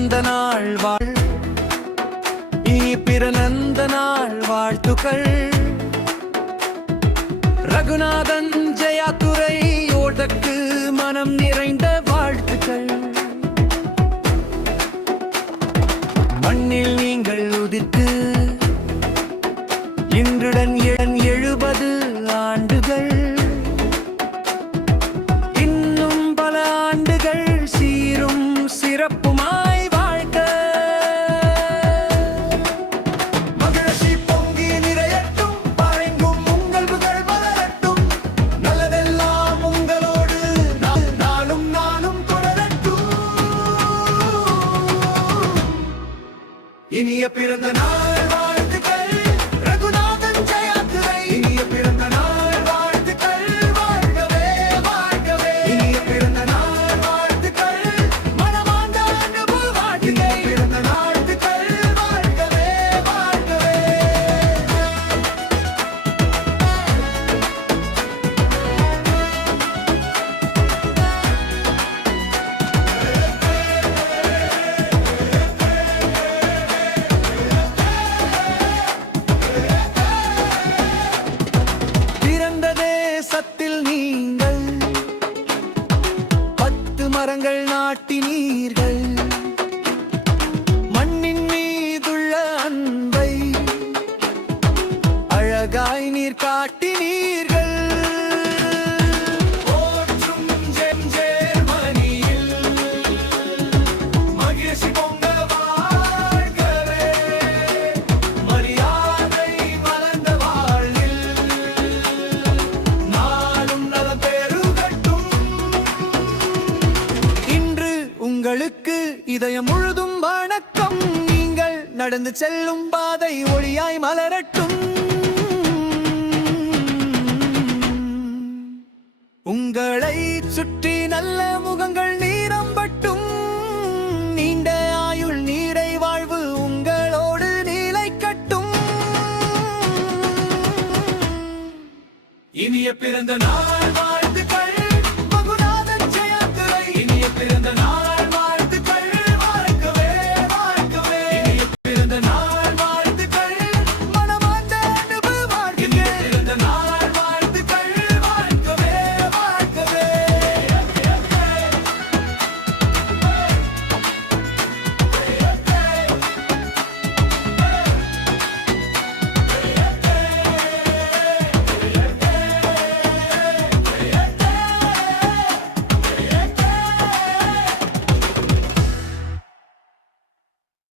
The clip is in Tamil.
பிறந்த நாள் இனி பிறந்த நாள் வாழ்த்துக்கள். ரகுநாதன் ஜெயாத்துரை ஓடக்கு மனம் நிறைந்த வாழ்த்துக்கள். மண்ணில் நீங்கள் உதித்து இன்றுடன் 70 ஆண்டுகள். இன்னும் பல ஆண்டுகள் சீரும் சிறப்புமாய் வாழ்க. மகிழ்ச்சி பொங்கி நிறையட்டும், பறைங்கும் உங்கள் புகழ் மலரட்டும். நல்லதெல்லாம் உங்களோடு நாளும் நாளும் தொடரட்டும். இனிய பிறந்த நாள் வாழ்த்துக்கள் ரகுநாதன் ஜெயாத்துரை. இனிய பிறந்த நாள் வாழ்த்துக்கள், வாழ்கவே வாழ்கவே. இனிய பிறந்த நாள் வாழ்த்துக்கள், மனமார்ந்த அனுபவ வாழ்த்துக்கள். இனிய பிறந்த நாளுக்கள், வாழ்கவே வாழ்கவே. பிறந்த தேசத்தில் நீங்கள் 10 மரங்கள் நாட்டினீர்கள். மண்ணின் மீதுள்ள அன்பை அழகாய் நீர் காட்டினீர்கள். போற்றும் ஜெர்மனியில் மகிழ்ச்சி பொங்க வாழ்கவே. மரியாதை மலர்ந்த வாழ்வில் நாளும் நலம் பெருகட்டும். இன்று உங்களுக்கு இதயம் முழுதும் வணக்கம். நீங்கள் நடந்து செல்லும் பாதை ஒளியாய் மலரட்டும். உங்களை சுற்றி நல்ல முகங்கள் நீரம்பட்டும். நீண்ட ஆயுள் நீரை வாழ்வு உங்களோடு நிலைக்கட்டும். இனிய பிறந்த நாள்